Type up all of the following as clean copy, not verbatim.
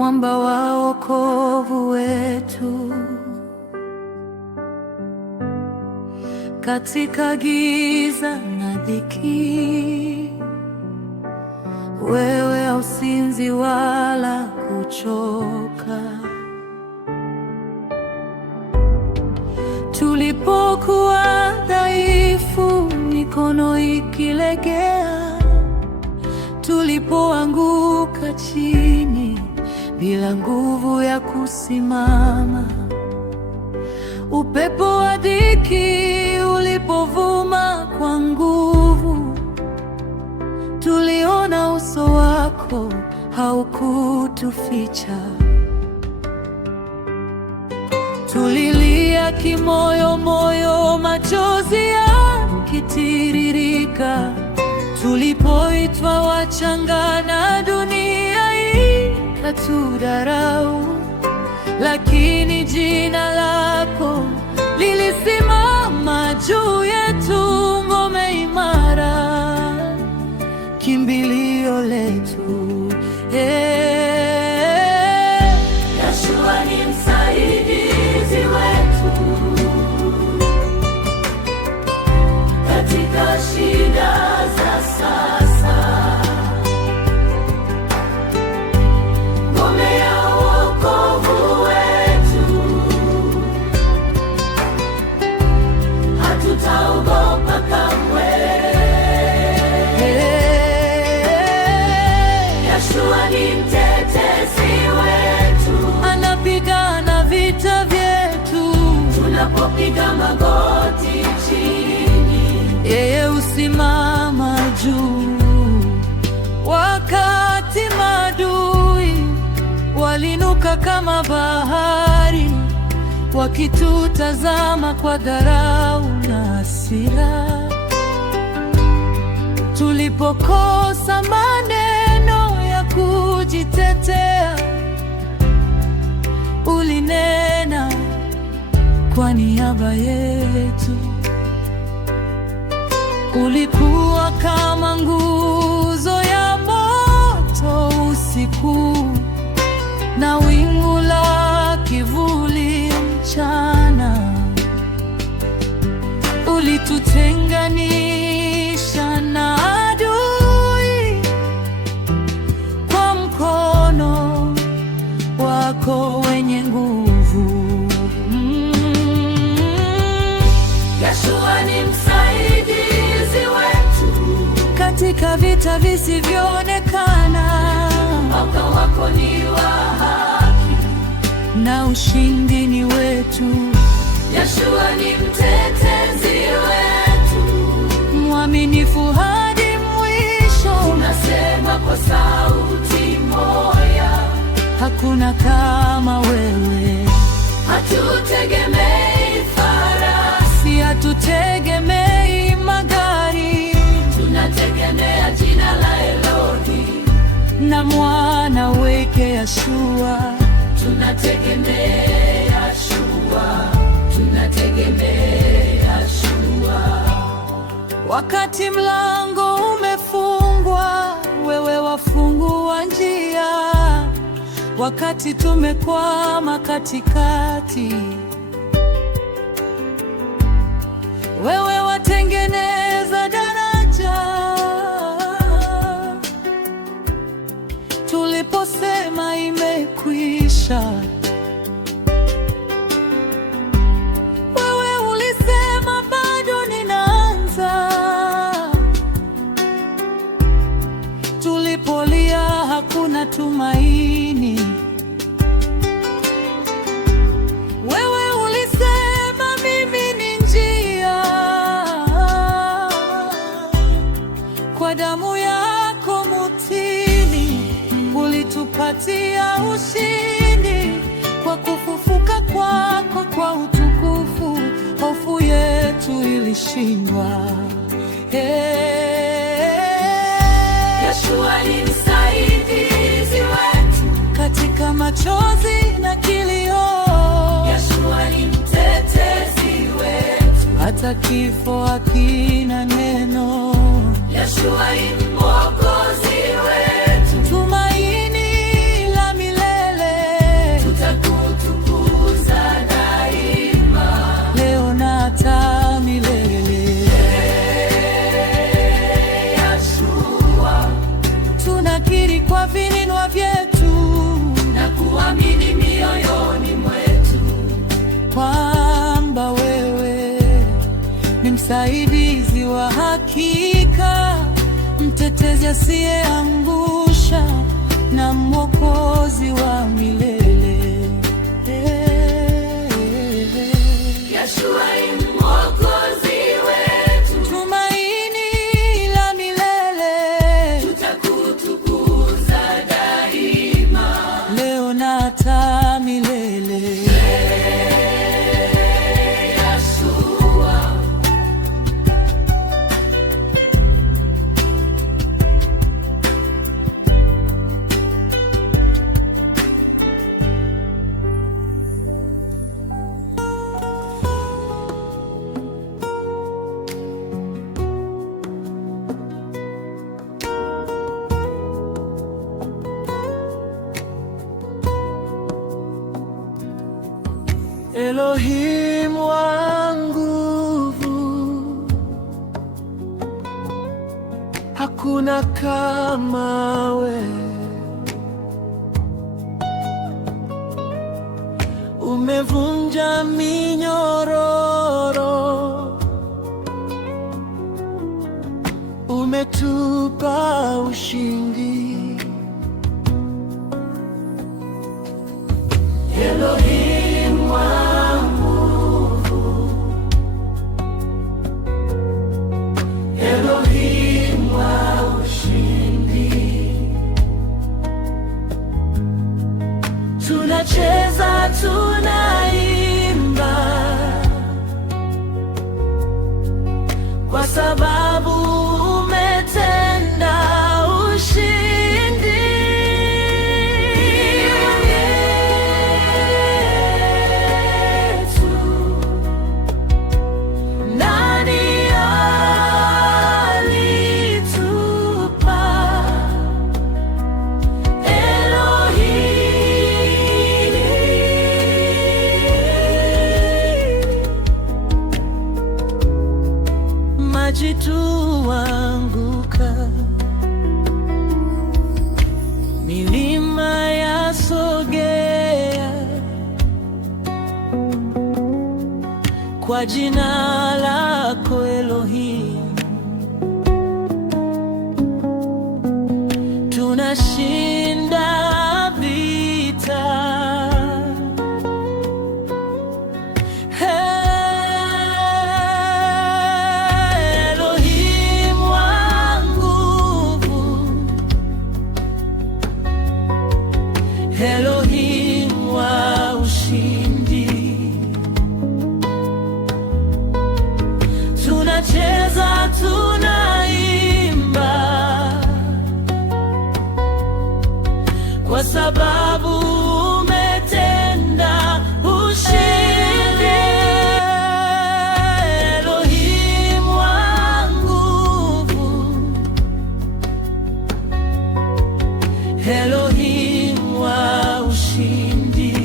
mwamba wa wokovu wetu. Katika giza na dhiki, wewe hausinzi wala kuchoka. Tulipokuwa dhaifu, mikono ikilegea, tulipoanguka chini bila nguvu ya kusimama, upepo wa dhiki ulipovuma kwa nguvu, tuliona uso wako, haukutuficha. Tulilia kimoyo moyo, machozi yakitiririka, tulipoitwa wachanga na dunia ikatudharau, lakini jina lako lilisimama juu yetu, ngome imara, kimbilio letu. Yeshua ni msaidizi wetu katika shida za sasa, ngome ya wokovu wetu, hatutaogopa kamwe. Yeshua ni mtetezi wetu, Anapigana vita vyetu, tunapopiga magoti chini, yeye husimama juu. Wakati maadui walinuka kama bahari, wakitutazama kwa dharau na hasira, tulipokosa maneno ya kujitetea, ulinena kwa niaba yetu. Ulikuwa kama nguzo ya moto usiku, na wingu la kivuli mchana. Ulitutenganisha na adui kwa mkono wako wenye nguvu. Yeshua ni msaidizi wetu Katika vita visivyoonekana, mwaka wako ni wa haki na ushindi ni wetu. Yeshua ni mtetezi wetu, Mwaminifu hadi mwisho, tunasema kwa sauti moja, hakuna kama wewe. hatutegemei farasi, Hatutegemei magari, tunategemea jina la Elohim, na mwana wake Yeshua. tunategemea Yeshua, tunategemea Yeshua. Wakati mlango umefungwa, wewe wafungua njia. Wakati tumekwama katikati, wewe watengeneza daraja. Tuliposema imekwisha, wewe ulisema bado ninaanza. Tulipolia hakuna tumaini, wewe ulisema mimi ni njia. Kwa damu yako mutini ulitupatia ushindi, kwa kufufuka kwako kwa utukufu, hofu yetu ilishindwa. Yeshua ni msaidizi wetu Katika machozi na kilio, Yeshua ni mtetezi wetu, hata kifo hakina neno. Yeshua ni mwokozi wetu, Tumaini la milele vinywa vyetu na kuamini mioyoni mwetu kwamba wewe ni msaidizi wa hakika, mtetezi asiyeangusha na Mwokozi wa milele. Yeshua ni Mwokozi wetu, tumaini la milele, tutakutukuza daima, leo na hata milele. Elohim wa nguvu, hakuna kama wewe. Umevunja minyororo, umetupa ushindi. Elohim wa nguvu, Elohim wa ushindi, tunacheza tunaimba kwa sababu umetenda ushindi. Maji tuanguka, milima yasogea, kwa jina lako Elohim tunashinda vita. Elohim wa ushindi, tunacheza tunaimba kwa sababu umetenda ushindi. Elohim wa nguvu, Elohim wa ushindi,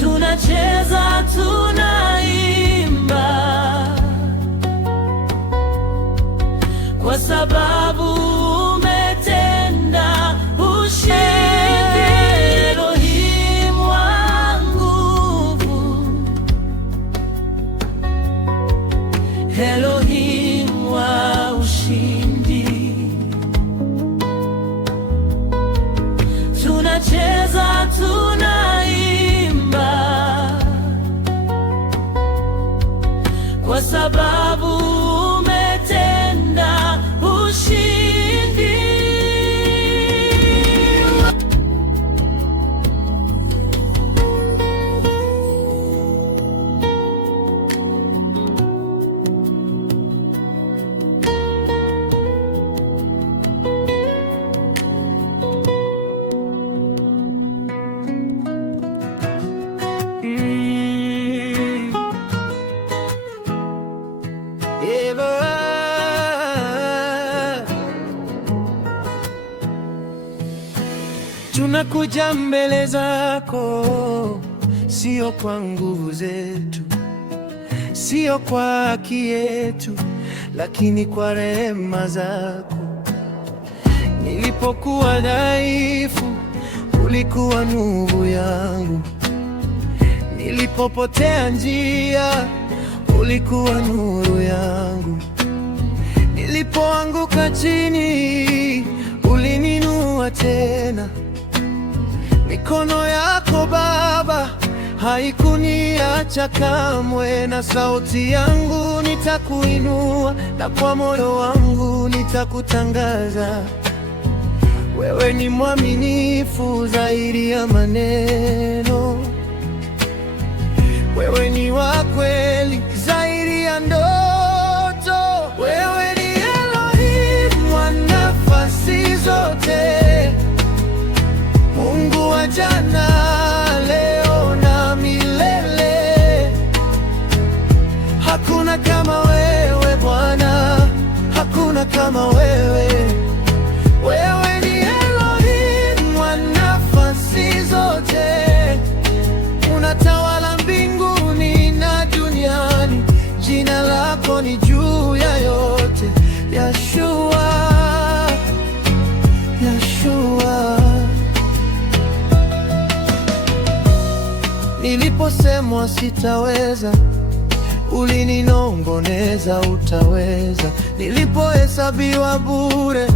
tunacheza tunaimba kwa sababu umetenda ushindi. Elohim wa nguvu, Elohim wa ushindi, tunacheza tunaimba kwa sababu umetenda ushindi. Tunakuja mbele zako, sio kwa nguvu zetu, sio kwa haki yetu, lakini kwa rehema zako. Nilipokuwa dhaifu, ulikuwa nuru yangu. Nilipopotea njia, ulikuwa nuru yangu. Nilipoanguka chini, ulininua tena. Mikono yako Baba haikuniacha kamwe, na sauti yangu nitakuinua, na kwa moyo wangu nitakutangaza. Wewe ni mwaminifu zaidi ya maneno, wewe ni wa kweli zaidi ya ndoto. Wewe ni Elohim wa nafasi zote, Mungu wa jana, leo na milele. Hakuna kama wewe Bwana, hakuna kama wewe. Wewe ni Elohim wa nafasi zote, unatawala mbinguni na duniani. Jina lako ni juu ya yote. Yeshua, Yeshua. Niliposemwa sitaweza, ulininong'oneza utaweza. Nilipohesabiwa bure,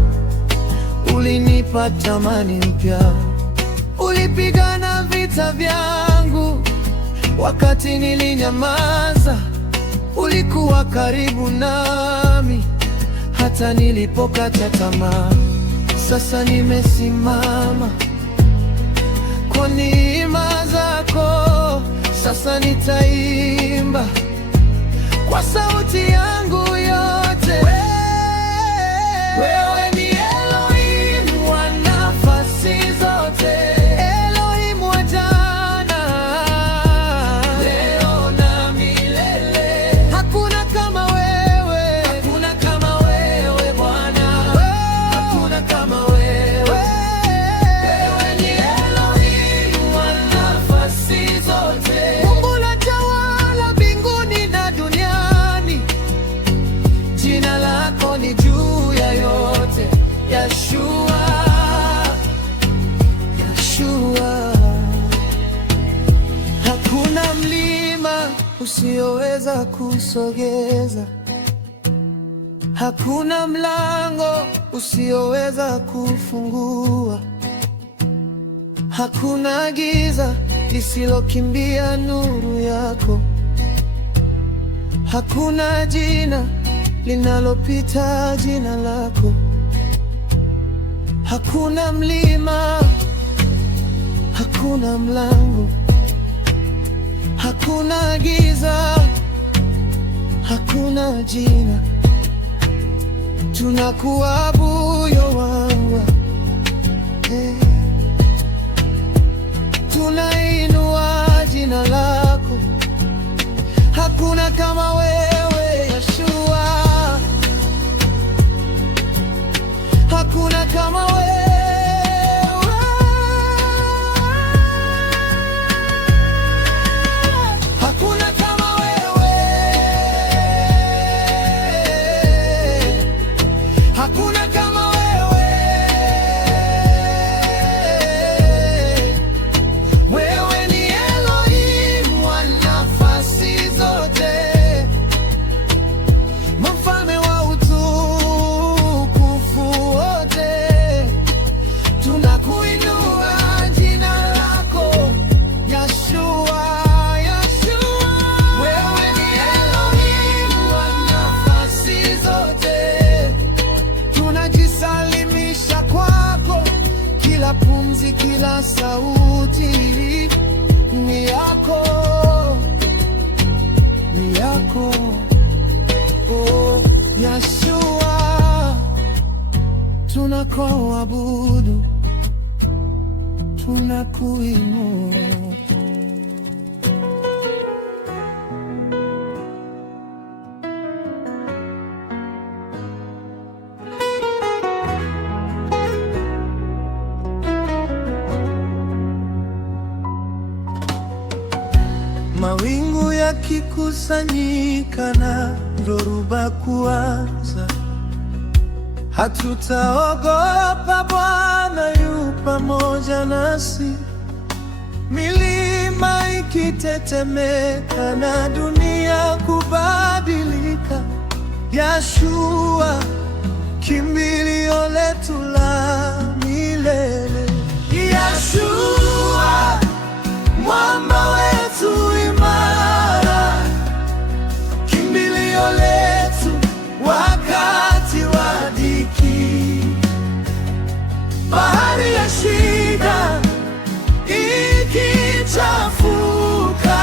ulinipa thamani mpya. Ulipigana vita vyangu wakati nilinyamaza. Ulikuwa karibu nami hata nilipokata tamaa. Sasa nimesimama kwa neema zako. Sasa nitaimba kwa sauti yangu yote. Wewe ni Elohim wa nafasi zote, Elohim wa jana, leo na milele. Hakuna kama wewe, hakuna kama wewe Bwana, hakuna kama wewe. Wewe ni Elohim wa nafasi zote, Mungu unatawala mbinguni na duniani. Jina lako ni juu ya yote. Yeshua, Yeshua. Hakuna mlima usioweza kusogeza, hakuna mlango usioweza kufungua, hakuna giza lisilokimbia nuru yako, hakuna jina linalopita jina lako, hakuna mlima, hakuna mlango, hakuna giza, hakuna jina. Tunakuabudu Yehova, tunainua jina lako. Hakuna kama wewe Yeshua, hakuna kama wewe. Hakuna kama wewe, hakuna kama wewe. Wewe ni Elohim wa nafasi zote, mfalme wa utukufu wote. Tunakuinua jina lako Yeshua, Yeshua. Wewe ni Elohim wa nafasi zote, tunajisalimisha kwako. Kila pumzi, kila sauti ni yako, ni yako. Oh, Yeshua, tunakuabudu, tunakuinua. Mawingu yakikusanyika na dhoruba kuanza, hatutaogopa, Bwana yu pamoja nasi. Milima ikitetemeka na dunia kubadilika, Yeshua kimbilio letu la milele. Yeshua mwamba wetu imara, kimbilio letu wakati wa dhiki. Bahari ya shida ikichafuka,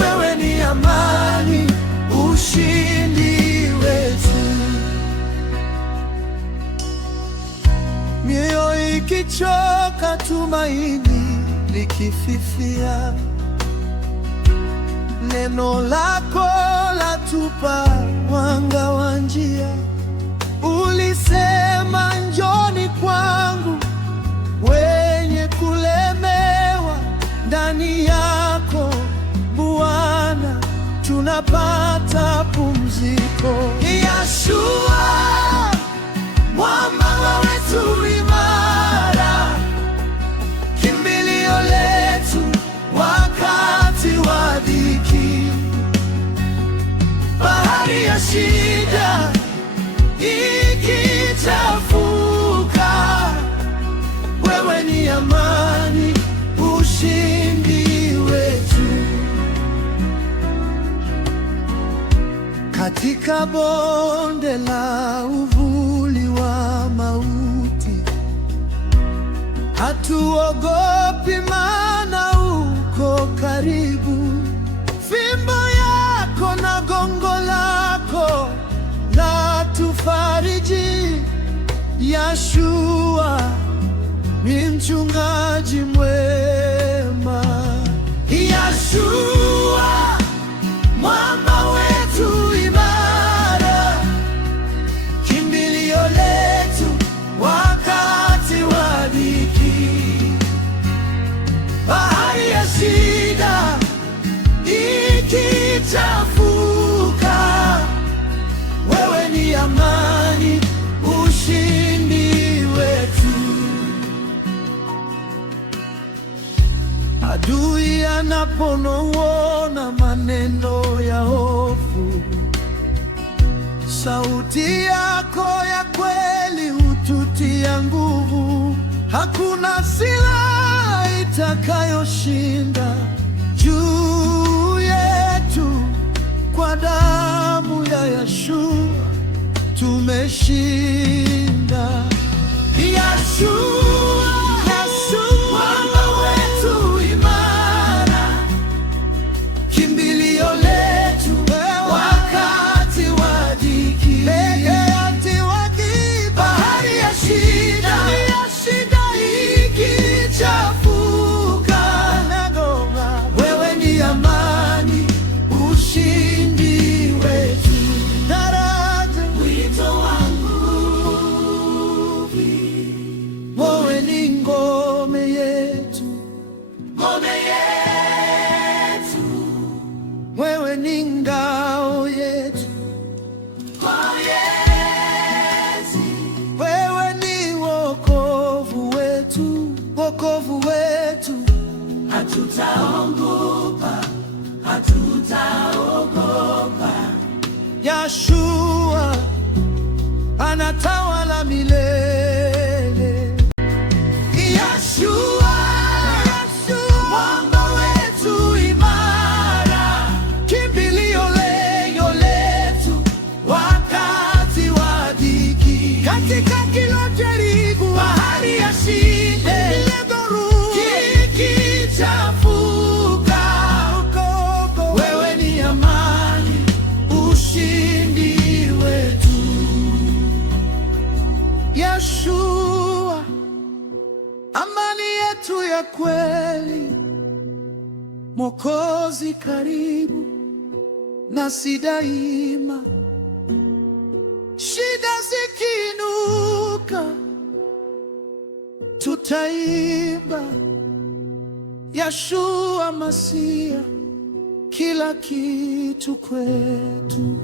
wewe ni amani, ushindi wetu. Mioyo ikichoka, tumaini likififia, neno lako latupa mwanga wa njia. Ulisema, njoni kwangu wenye kulemewa, ndani yako Bwana tunapata pumziko. Yeshua mwamba wetu imara, kimbilio letu wakati wa dhiki. Bahari ya shida ikichafuka, wewe ni amani, ushindi wetu. Katika bonde la uvuli wa mauti, hatuogopi, maana uko karibu. Fimbo yako na gongo lako latufariji. Yeshua ni mchungaji mwema. Yeshua mwamba wetu imara, kimbilio letu wakati wa dhiki. Bahari ya shida ikichafuka, wewe ni amani, ushindi wetu. Adui anaponong'ona maneno ya hofu, sauti yako ya kweli hututia nguvu. Hakuna silaha itakayoshinda juu yetu, kwa damu ya Yeshua tumeshinda. Yeshua mwamba wetu imara, kimbilio letu wakati wa dhiki. Bahari ya shida ikichafuka, wewe ni amani, ushindi wetu. Wito wangu, wewe ni ngome yetu, ngome yetu. Wewe ni ngao yetu, ngao yetu. Wewe ni wokovu wetu, wokovu wetu. Hatutaogopa, hatutaogopa. Yeshua anatawala milele. Yeshua mwamba wetu imara, kimbilio letu wakati wa dhiki. Katika kila jaribu, bahari ya shida ikichafuka, wewe ni amani, ushindi wetu. Yeshua amani yetu ya kweli, Mwokozi karibu nasi daima. Shida zikiinuka, tutaimba Yeshua Masia, kila kitu kwetu.